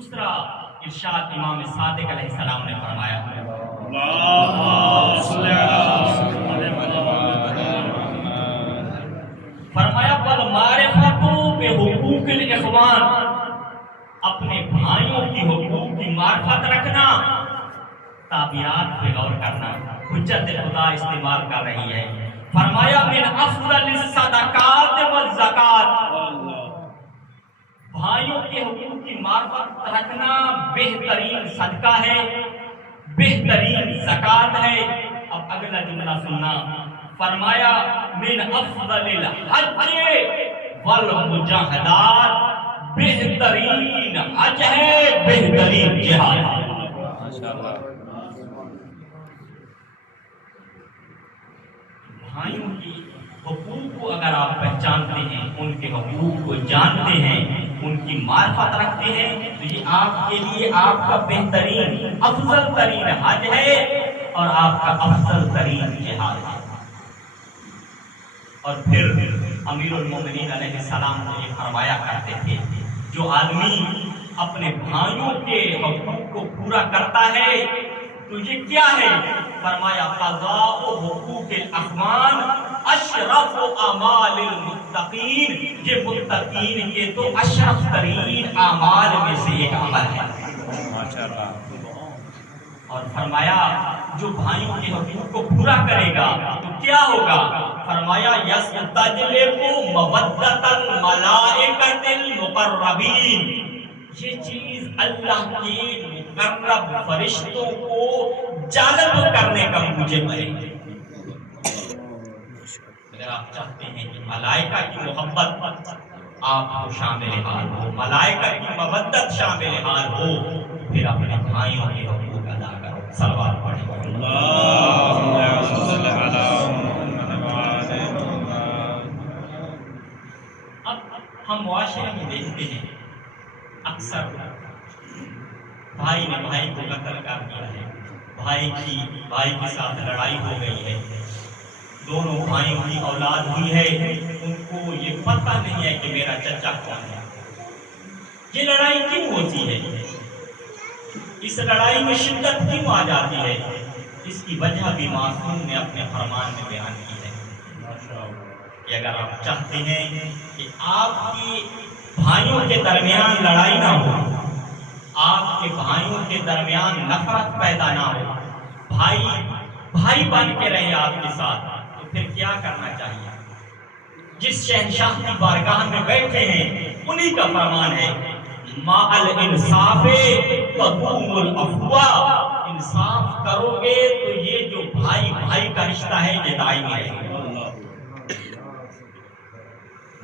دوسرا ارشاد امام صادق علیہ السلام نے فرمایا، فرمایا والمعرفۃ بحقوق الاخوان، اپنے بھائیوں کی حقوق کی معرفت رکھنا، تابعات پہ غور کرنا۔ حجت خدا استعمال کر رہی ہے، فرمایا من افضل الصدقات والزکات، بھائیوں کے حقوق کی معرفت رکھنا بہترین صدقہ ہے، بہترین زکات ہے۔ اب اگلا جملہ سننا، فرمایا من افضل الحج والمجاہدات، بہترین حج ہے، بہترین جہاد ہے۔ بھائیوں کی حقوق کو اگر آپ پہچانتے ہیں، ان کے حقوق کو جانتے ہیں، ان کی معرفت رکھتے ہیں، تو یہ آپ کے لیے آپ کا بہترین افضل ترین حج ہے اور آپ کا افضل ترین جہاد ہے۔ اور پھر امیر المومنین علیہ السلام کو یہ فرمایا کرتے تھے، جو آدمی اپنے بھائیوں کے حقوق کو پورا کرتا ہے تو یہ کیا ہے؟ فرمایا قضاء حقوق الاخوان اشرف اعمال المتقین، یہ متقین کے تو اشرف ترین اعمال میں سے ایک عمل ہے۔ اور فرمایا جو بھائیوں کے حقوق کو پورا کرے گا تو کیا ہوگا؟ فرمایا یستجلب مودۃ الملائکۃ المقربین، یہ چیز اللہ کے مقرب فرشتوں کو جلب کرنے کا موجب ہے۔ اگر آپ چاہتے ہیں کہ ملائکہ کی محبت آپ کو شامل حال ہو، ملائکہ کی مودت شامل حال ہو، پھر اپنے بھائیوں کے حقوق ادا کرو۔ صلوات پڑھیں۔ اب ہم معاشرے میں دیکھتے ہیں اکثر بھائی نے بھائی کو قتل کر دیا ہے، بھائی کے ساتھ لڑائی ہو گئی ہے، دونوں بھائیوں کی اولاد ہوئی ہے، ان کو یہ پتہ نہیں ہے کہ میرا چچا کون ہے۔ یہ لڑائی کیوں ہوتی ہے؟ اس لڑائی میں شدت کیوں آ جاتی ہے؟ اس کی وجہ بھی معصوم نے اپنے فرمان میں بیان کی ہے کہ اگر آپ چاہتے ہیں کہ آپ کے بھائیوں کے درمیان لڑائی نہ ہو، آپ کے بھائیوں کے درمیان نفرت پیدا نہ ہو، بھائی بن کے رہے آپ کے ساتھ، تو پھر کیا کرنا چاہیے؟ جس شہنشاہ کی بارگاہ میں بیٹھے ہیں انہی کا فرمان ہے مع الانصاف تقوم الافواہ، انصاف کرو گے تو یہ جو بھائی کا رشتہ ہے یہ دائمی رہے گا۔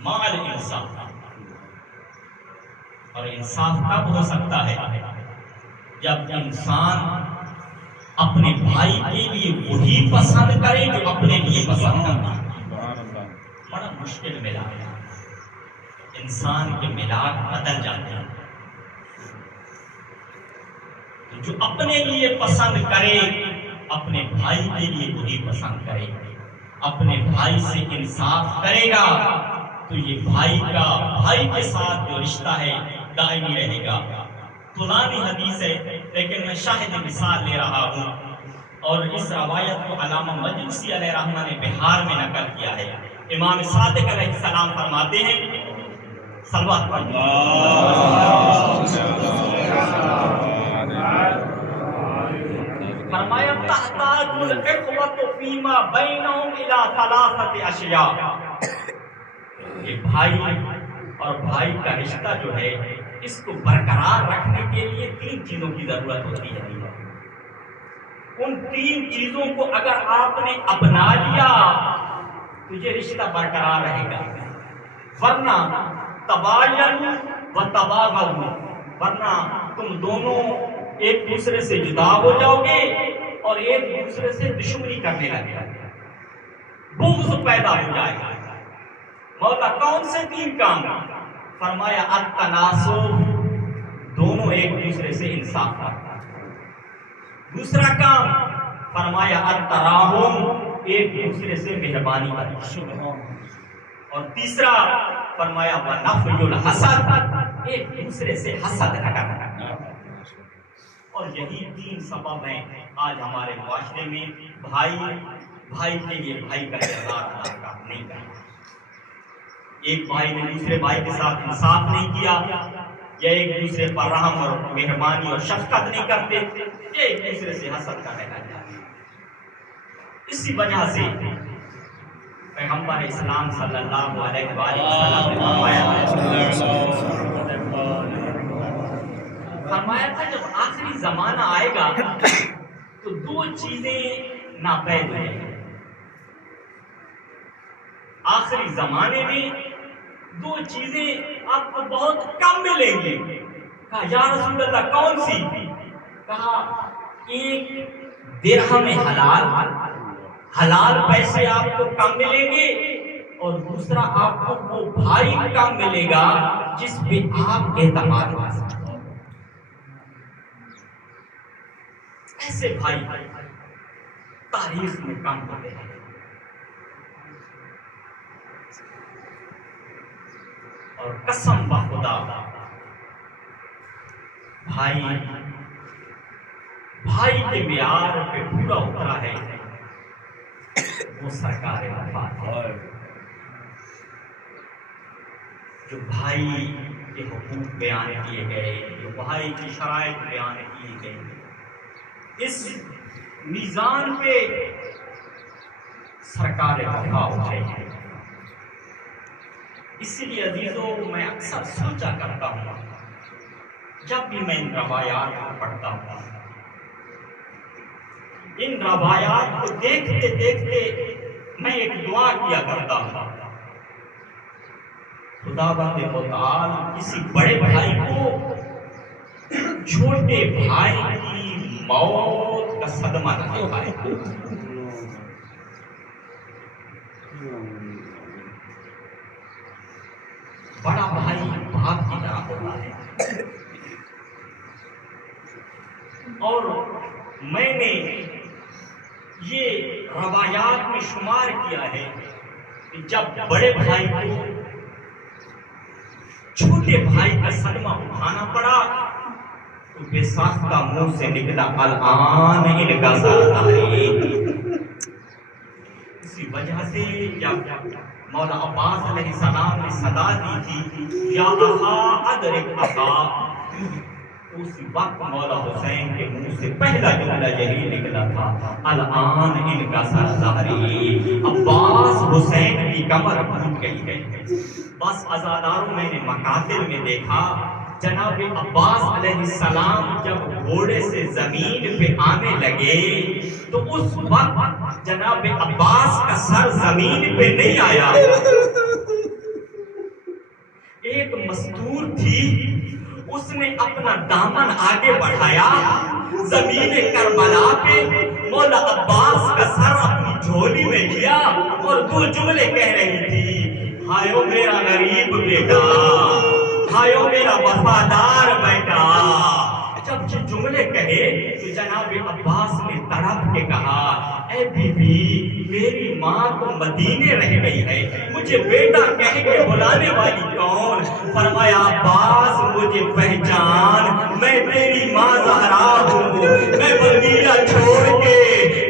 مع الانصاف، اور انصاف کب ہو سکتا ہے؟ جب انسان اپنے بھائی کے لیے وہی پسند کرے جو اپنے لیے پسند کرتا ہے۔ بڑا مشکل ملاق ہے، انسان کے ملاق بدل جاتے ہیں۔ جو اپنے لیے پسند کرے اپنے بھائی کے لیے وہی پسند کرے، اپنے بھائی سے انصاف کرے گا تو یہ بھائی کے ساتھ جو رشتہ ہے دائمی رہے گا۔ پرانی حدیث ہے لیکن میں شاہد مثال لے رہا ہوں، اور اس روایت کو علامہ مجلسی علیہ رحمہ نے بہار میں نقل کیا ہے۔ امام صادق علیہ السلام فرماتے ہیں، صلوات فرمایا تحتاج الاخوۃ فیما بینہم الی ثلاثۃ اشیاء، کہ بھائی اور بھائی کا رشتہ جو ہے اس کو برقرار رکھنے کے لیے 3 چیزوں کی ضرورت ہوتی ہے۔ ان 3 چیزوں کو اگر آپ نے اپنا لیا تو یہ رشتہ برقرار رہے گا، ورنہ تباین و تباغضوا، ورنہ تم دونوں ایک دوسرے سے جدا ہو جاؤ گے اور ایک دوسرے سے دشمنی کرنے لگے گا، بغض پیدا ہو جائے گا۔ مولا کون سے 3 کام؟ فرمایا التناسب، دونوں ایک دوسرے سے انصاف کرتا۔ دوسرا کام فرمایا التراحم، ایک دوسرے سے مہربانی کرنا۔ اور تیسرا فرمایا ونفی الحسد، ایک دوسرے سے حسد نہ کرنا۔ یہی 3 سبب ہیں آج ہمارے معاشرے میں بھائی کے لیے بھائی کا کردار ادا نہیں کرتا. ایک بھائی نے دوسرے بھائی کے ساتھ انصاف نہیں کیا، یا ایک دوسرے پر رحم اور مہربانی اور شفقت نہیں کرتے، یا ایک دوسرے سے حسد کرنے لگ جاتے. اسی وجہ سے پیغمبر اسلام صلی اللہ علیہ وسلم نے فرمایا تھا جب آخری زمانہ آئے گا تو 2 چیزیں ناپید ہیں. آخری زمانے میں 2 چیزیں آپ کو بہت کم ملیں گی. کہا یا رسول اللہ کون سی؟ کہا ایک درہم حلال پیسے آپ کو کم ملیں گے، اور دوسرا آپ کو وہ بھائی کم ملے گا جس پہ آپ اعتماد کر سکتے. ایسے بھائی تاریخ میں کم ہوتے ہیں. اور قسم بخدا بھائی کے معیار پہ پورا اترا ہے وہ سرکار وفات ہے. جو بھائی کے حقوق بیان کیے گئے، جو بھائی کی شرائط بیان کیے گئے، اس میزان پہ سرکار وفا اٹھے ہیں. اسی لیے عزیزوں میں اکثر سوچا کرتا ہوں جب بھی میں ان روایات کو پڑھتا ہوں، ان روایات کو دیکھتے دیکھتے میں ایک دعا کیا کرتا ہوں، خدا بند متعال کسی بڑے بھائی کو چھوٹے بھائی کی موت کا صدمہ نہ دکھائے. بڑا بھائی باپ کی طرح ہوتا ہے. اور میں نے یہ روایات میں شمار کیا ہے کہ جب بڑے بھائی کو چھوٹے بھائی کا صدمہ اٹھانا پڑا تو بے ساختہ منہ سے نکلا الآن ان کا ساتھ ہے. اسی وجہ سے جب مولا عباس علیہ السلام نے صدا دی تھی یا اخا ادرک اخا، اس وقت مولا حسین کے منہ سے پہلا جملہ یہی نکلا تھا الآن ان کا سرداری. عباس حسین کی کمر ٹوٹ گئی ہے. بس عزاداروں میں نے مقاتل میں دیکھا جناب عباس علیہ السلام جب گھوڑے سے زمین پہ آنے لگے تو اس وقت جناب عباس کا سر زمین پہ نہیں آیا. ایک مستور تھی، اس نے اپنا دامن آگے بڑھایا، زمین کربلا پہ مولا عباس کا سر اپنی جھولی میں لیا اور 2 جملے کہہ رہی تھی، ہایو میرا غریب بیٹا، ہایو میرا وفادار بیٹا. جب یہ جملے کہے تو جناب عباس نے تڑپ کے کہا اے بی بی میری ماں تو مدینے رہ گئی ہے، مجھے بیٹا کہہ کے بلانے والی کون؟ فرمایا عباس مجھے پہچان، میں تیری ماں زہرا ہوں، میں مدینہ چھوڑ کے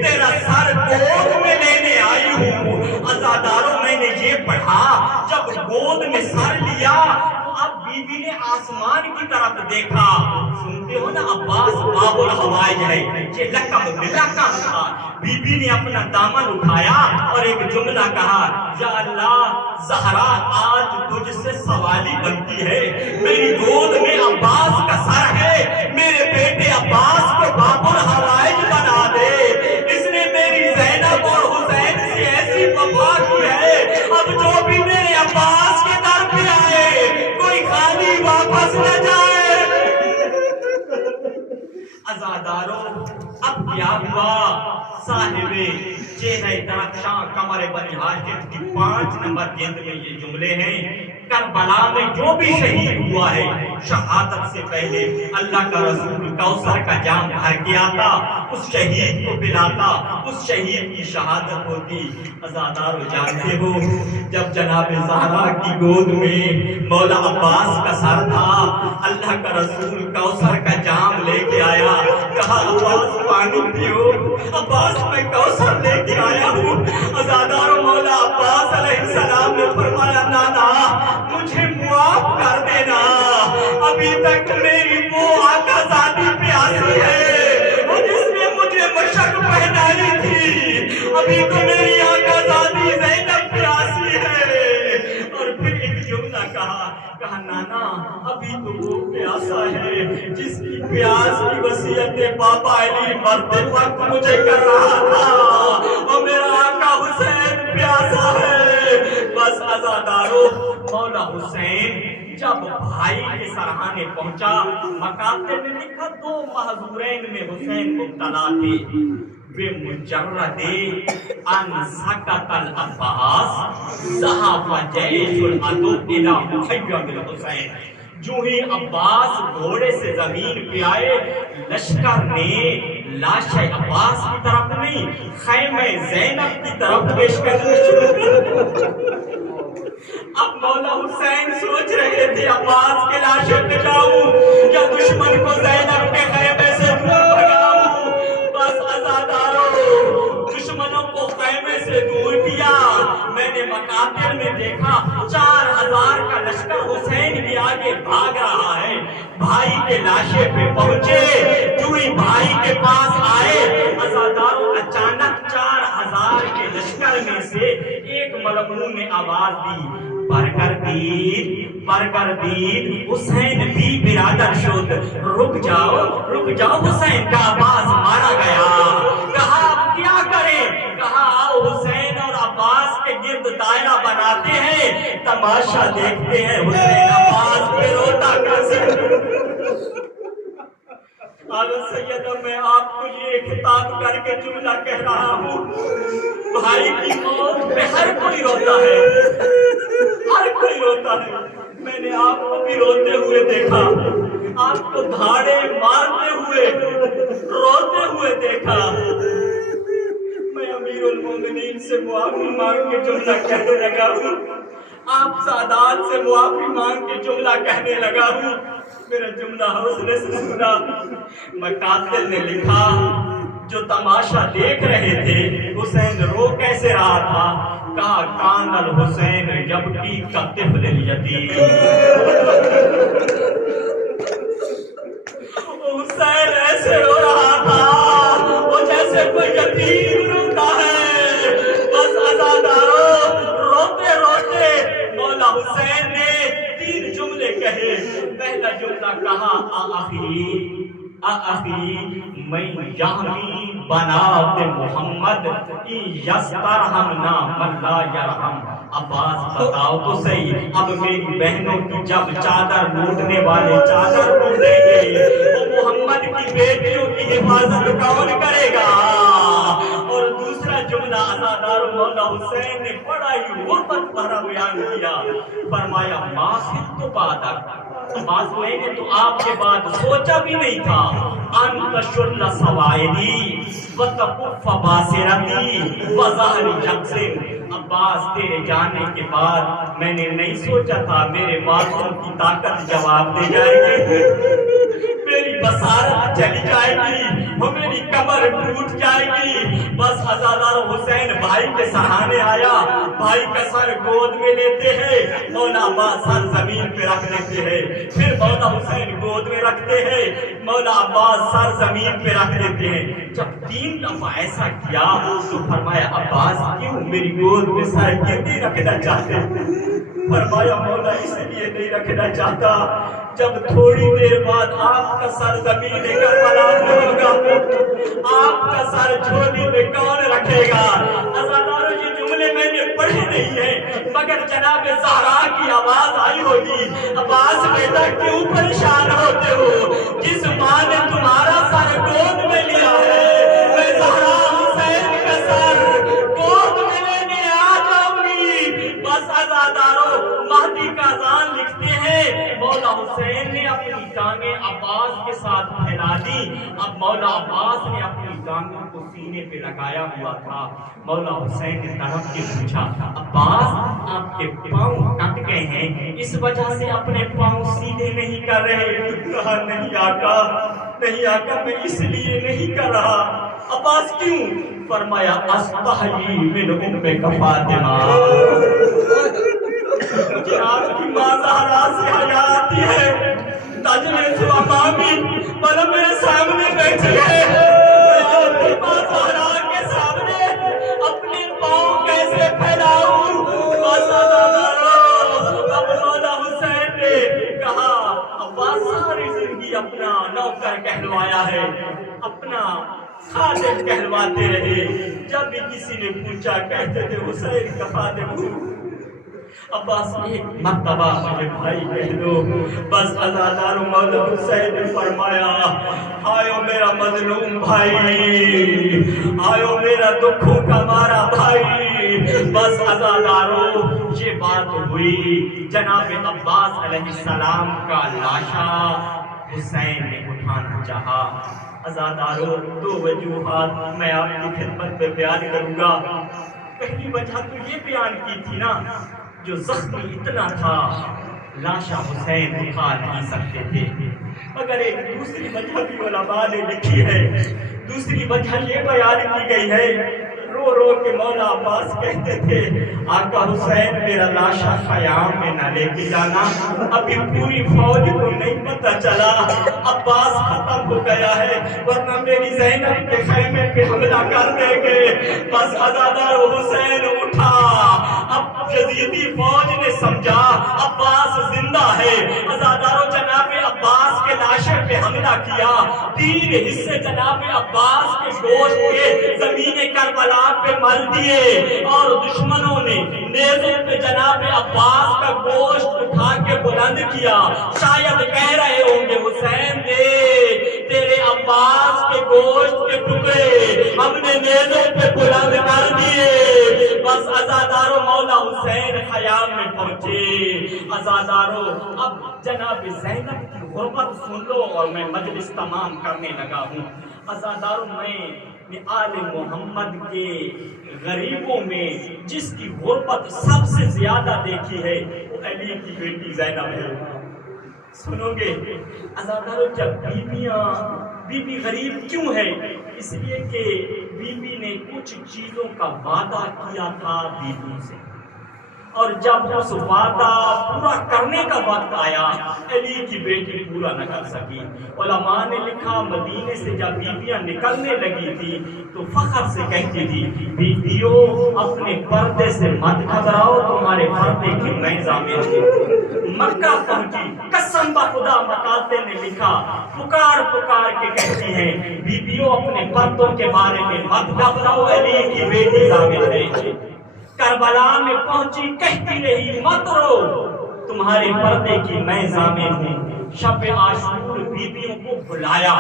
تیرا سر گود میں لینے آئی ہوں. عزاداروں میں نے یہ پڑھا جب گود میں سر لیا تو اب بی بی نے آسمان کی طرف دیکھا. سنتے ہو نا عباس باب الحوائج ہے، یہ لقب تھا. بی بی نے اپنا دامن اٹھایا اور ایک جملہ کہا یا اللہ زہرا آج تجھ سے سوالی بنتی ہے، میری گود میں عباس کا سر ہے، میرے بیٹے عباس کو باب الحوائج بنا دے. اس نے میری زینب اور حسین سے ایسی وفا کی ہے، اب جو بھی میرے عباس کے در پہ آئے کوئی خالی واپس نہ جائے. عزاداروں اب کیا ہوا؟ صاحب چہرہ درخشاں کمر بنی ہاشم کی 5 نمبر جلد میں یہ جملے ہیں. کربلا میں جو بھی شہید ہوا ہے شہادت سے پہلے اللہ کا رسول کوثر کا جام بھر کے آتا، اس شہید کو پلاتا، اس شہید کی شہادت ہوتی. عزادارو جانتے ہو جب جناب زہرا کی گود میں مولا عباس کا سر تھا، اللہ کا رسول کوثر کا جام لے کے آیا. کہا عباس پانی پیو، عباس میں کوثر لے کے آیا ہوں۔ عزادارو مولا عباس علیہ السلام نے فرمایا نانا مجھے معاف کر دینا، ابھی تک میری وہ آقا زادی پیاسی ہے جس نے مجھے مشق پہنائی تھی، ابھی تو میری آقا زادی زینب پیاسی ہے۔ اور پھر ایک جملہ کہا نانا ابھی تو وہ پیاسا ہے جس کی پیاس کی وصیت بابا علی مرتے وقت مجھے کر رہا تھا، اور میرا آقا حسین پیاسا ہے۔ بس عزادارو مولا حسین جب بھائی کے سرحانے پہنچا، مکاتب نے لکھا 2 محظورین میں حسین مبتلا تھے، بمجرد ان سکت العباس ذهب جیش العدو الى محیم الحسین۔ جو ہی عباس گھوڑے سے زمین پہ آئے، لشکر نے لاش عباس کی طرف نہیں خیمہ زینب کی طرف پیش کرنا شروع کر۔ اب مولا حسین سوچ رہے تھے عباس کے لاشیں پہ جاؤں یا دشمن کو زینب کے خیمے سے دور بھگاؤں۔ بس عزادارو دشمنوں کو خیمے سے دور کیا۔ میں نے مکاتب میں دیکھا 4000 کا لشکر حسین کے آگے بھاگ رہا ہے۔ بھائی کے لاشے پہ پہنچے، جو ہی بھائی کے پاس آئے، عزادارو اچانک 4000 کے لشکر میں سے ایک ملعون نے آواز دی برگردید حسین بھی برادر شد، رک جاؤ حسین کا عباس مارا گیا۔ کہا اب کیا کریں؟ کہا آؤ حسین اور عباس کے گرد دائرہ بناتے ہیں، تماشا دیکھتے ہیں حسین عباس پہ روتا کیسے۔ سیدہ میں آپ کو یہ خطاب کر کے جملہ کہہ رہا ہوں، بھائی کی موت پہ ہر کوئی روتا ہے، ہر کوئی روتا ہے۔ میں نے آپ کو بھی روتے ہوئے دیکھا، آپ کو دھاڑے مارتے ہوئے روتے ہوئے دیکھا۔ میں امیر المومنین سے معافی مانگ کے جملہ کہنے لگا ہوں، آپ سادات سے معافی مانگ کے جملہ کہنے لگا ہوں۔ میرا جملہ حوصلے سے سنا۔ مکاتب نے لکھا جو تماشا دیکھ رہے تھے حسین رو کیسے رہا تھا، کہا کان الحسین یبکی کطفل الیتیم۔ حسین ایسے رو رہا تھا وہ جیسے کوئی یتیم روتا ہے۔ بس عزادارو روتے روتے مولا حسین نے 3 جملے کہے۔ پہلا جملہ کہا آخری میں یحمی بنات محمد یسترحمنا من لا یرحم۔ عباس بتاؤ تو صحیح، اب میری بہنوں کی جب چادر لوٹنے والے چادر لوٹیں گے، وہ محمد کی بیٹیوں کی حفاظت کون کرے گا؟ اور دوسرا جملہ عزادار مولا حسین نے بڑا ہی غربت بھرا بیان کیا، فرمایا ما خفت بعدک، عباس میں نے تو آپ کے بعد سوچا بھی نہیں تھا، ان تشل سوائدی وتکف باصرتی وظہر یکسر۔ عباس تیرے جانے کے بعد میں نے نہیں سوچا تھا میرے باتوں کی طاقت جواب دے جائے گی، میری بصارت چلی جائے گی، وہ میری کمر ٹوٹ جائے گی۔ بس عزادار حسین بھائی کے سہانے آیا، بھائی کا سر گود میں لیتے ہیں، مولا عباس سر زمین پہ رکھ دیتے ہیں، پھر مولا حسین گود میں رکھتے ہیں، مولا عباس سر زمین پہ رکھ دیتے ہیں۔ جب 3 دفعہ ایسا کیا تو فرمایا عباس کیوں میری گود میں سر کیوں نہیں رکھنا چاہتے؟ فرمایا مولا اس لیے نہیں رکھنا چاہتا، جب تھوڑی دیر بعد آپ کا سر زمین کربلا میں ہوگا، آپ کا سر جھولی میں کون رکھے گا؟ عزادارو یہ جملے میں نے پڑھے نہیں ہیں، مگر جناب زہرا کی آواز آئی ہوگی، عباس بیٹا کیوں پریشان ہوتے ہو؟ جس ماں نے تمہارا سر گود میں لیا ہے، میں زہرا حسین کا سر گود میں لینے آ جاؤں گی۔ بس عزادارو مہدی کا اذان لکھتے ہیں، مولا حسین نے اپنی ٹانگیں عباس کے ساتھ پھیلا دی، اب مولا عباس نے اپنی دامن کو سینے پہ لگایا ہوا تھا۔ مولا حسین نے تڑپ کے پوچھا عباس آپ کے پاؤں کٹ گئے ہیں، اس وجہ سے اپنے پاؤں سیدھے نہیں کر رہے؟ کہا نہیں آقا، نہیں آقا، میں اس لیے نہیں کر رہا۔ عباس کیوں؟ فرمایا استحیی من امک فاطمہ، مجھے آپ کی ماں زہرا سے حیا آتی ہے۔ تجلس امامی، مطلب میرے سامنے بیٹھی ہے، آپ کی ماں زہرا کے سامنے اپنے پاؤں کیسے پھیلاؤں؟ اب مولا حسین نے کہا عباس ساری زندگی اپنا نوکر کہلوایا ہے، اپنا خادم کہلواتے رہے، جب بھی کسی نے پوچھا کہتے تھے حسین کا خادم ہوں۔ عباس ایک مرتبہ مجھے بھائی کہہ دو بس۔ عزادار مولا حسین نے فرمایا آئیو میرا مظلوم بھائی، آئیو میرا دکھوں کا مارا بھائی، بس عزادارو یہ بات ہوئی۔ جناب عباس علیہ السلام کا لاشا حسین نے اٹھانا چاہا۔ عزادارو دو وجوہات میں آپ کی خدمت میں بیان کروں گا۔ پہلی وجہ تو یہ بیان کی تھی نا، جو زخمی اتنا تھا لاشا حسین اٹھا نہیں سکتے تھے، مگر ایک دوسری وجہ بھی علماء نے لکھی ہے۔ دوسری وجہ یہ بیان کی گئی ہے، رو رو کے مولا عباس کہتے تھے آقا حسین میرا لاشا خیام میں نہ لے کے جانا، ابھی پوری فوج کو نہیں پتہ چلا عباس ختم ہو گیا ہے، ورنہ میری زینب کے خیمے پہ حملہ کر دیں گے۔ بس عزادار حسین اٹھا۔ اب یزیدی فوج نے سمجھا عباس زندہ ہے، عزادارو جناب عباس کے لاشے پہ حملہ کیا، 3 حصے جناب عباس کے گوشت کے زمین کربلا پہ مل دیے، اور دشمنوں نے نیزے پہ جناب عباس کا گوشت اٹھا کے بلند کیا۔ شاید کہہ رہے ہوں گے حسین دے تیرے عباس کے گوشت کے ٹکڑے ہم نے نیزے پہ بلند کر دیے۔ بس عزادارو مولا حسین خیام میں پہنچے۔ عزادارو اب جناب زینب کی غربت سن لو اور میں مجلس تمام کرنے لگا ہوں۔ عزادارو میں آل محمد کے غریبوں میں جس کی غربت سب سے زیادہ دیکھی ہے وہ علی کی بیٹی زینب ہے۔ سنو گے عزادارو، جب بی بی غریب کیوں ہے؟ اس لیے کہ بی بی نے کچھ چیزوں کا وعدہ کیا تھا بیویوں سے، اور جب اس وعدہ پورا کرنے کا وقت آیا علی کی بیٹی پورا نہ کر سکی۔ علماء نے لکھا مدینے سے جب بیویاں نکلنے لگی تھی تو فخر سے کہتی تھی بیویوں اپنے پردے سے مت گھبراؤ، تمہارے پردے کی میں ضامن ہوں۔ مکہ پہنچی، قسم بخدا مقاتے نے لکھا پکار پکار کے کہتی ہیں بیویوں اپنے پردوں کے بارے میں مت گھبراؤ، علی کی بیٹی ضامن ہے۔ کربلا میں پہنچی کہتی رہی مت رو، تمہارے پردے کی میں ضامن ہوں۔ شب عاشور بیویوں کو بلایا،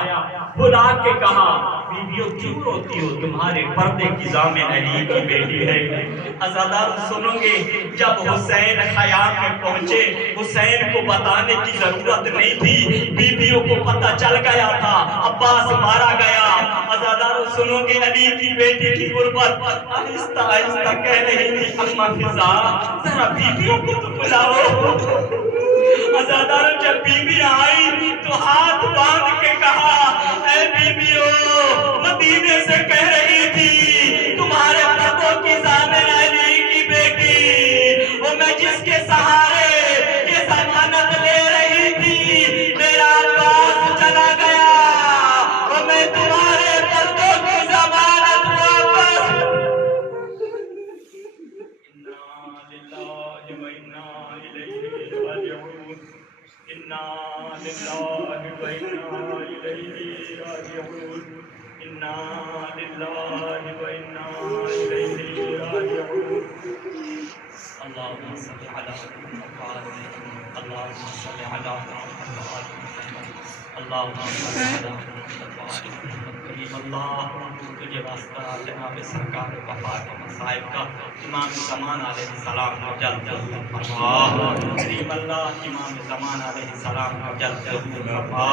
بلا کے کہا بیویوں کیوں روتی ہو، تمہارے پردے کی ضامن علی کی بیٹی ہے۔ عزادار سنو گے جب حسین خیام میں پہنچے، حسین کو بتانے کی ضرورت نہیں تھی، بیویوں کو پتہ چل گیا تھا عباس مارا گیا۔ عزادار سنو گے علی کی بیٹی کی غربت آہستہ آہستہ کہہ رہی تھی اماں فضا ذرا بیویوں کو تو بلاؤ۔ عزادار جب بیوی آئی تو ہاتھ باندھ کے کہا اے بیویوں، مدینے سے کہہ رہی تھی تمہارے پردوں کی ضامن علی کی بیٹی، وہ میں جس کے سہارے یہ ضمانت لے رہی تھی میرا عباس چلا گیا، وہ میں تمہارے پردوں کی ضمانت واپس۔ انا للہ و انا الیہ راجعون، انا للہ و انا الیہ راجعون۔ اللہم صل علی محمد اللهم صل على محمد وآل محمد اللهم صل على محمد وآل محمد کریم اللہ تجھے واسطہ جناب سرکار وفات مصائب کا امام زمان علیہ السلام کو جلد فرما کریم اللہ امام زمان علیہ السلام کو جلد فرما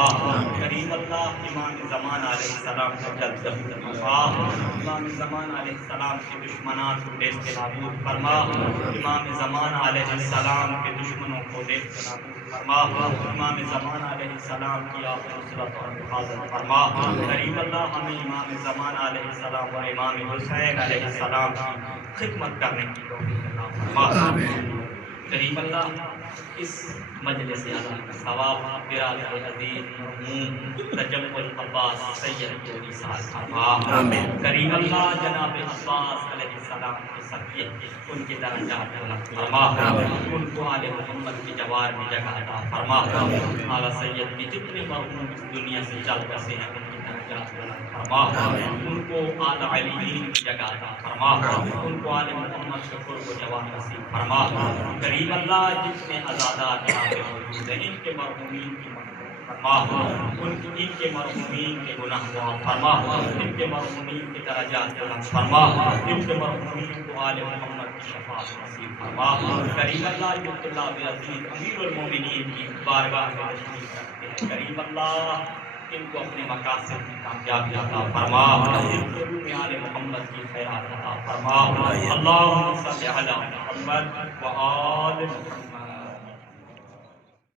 کریم اللہ امام زمان علیہ السلام کو جلد فرما امام زمان علیہ السلام کے دشمنان کو دیش کے نابود فرما امام زمان علیہ السلام کے دشمنوں کو دیش کے نابود فرما امام زمان علیہ السلام کی آپ نصرت اور حفاظت فرما کریم اللہ ہمیں امام زمان علیہ السلام اور امام حسین علیہ السلام کی خدمت کرنے کی توفیق عطا فرما کریم اللہ اس مجلس اعلیٰ کا ثواب برادر عزیز مرحوم رجب العباس سید کو ایصال فرما کریم اللہ جناب عباس علیہ السلام کی سبیت ان کی درجات بلند فرما ان کو آل محمد کی جوار میں جگہ عطا فرما اعلیٰ سید کی جتنے مرحوم اس دنیا سے چل بسے ہیں ان کی درجات بلند فرما ان کو اعلیٰ علیین کی جگہ عطا فرما ان کو آل محمد کے قرب و جوار نصیب فرما کریم اللہ جتنے عزادات یہاں پہ موجود ہیں ان کے مرحومین کی مغفرت فرما ان کے مرحومین کے گناہ معاف فرما ان کے مرحومین کے درجات بلند فرما ان کے مرحومین کو آل محمد کی شفاعت نصیب فرما کریم اللہ جب اللہ عزیز امیر المومنین کی بارگاہ میں تشریف رکھتے ہیں کریم اللہ ان کو اپنے مقاصد کی کامیابی عطا فرما ان کے روح میں آل محمد کی خیرات عطا فرما اللہم صل علی محمد و آل محمد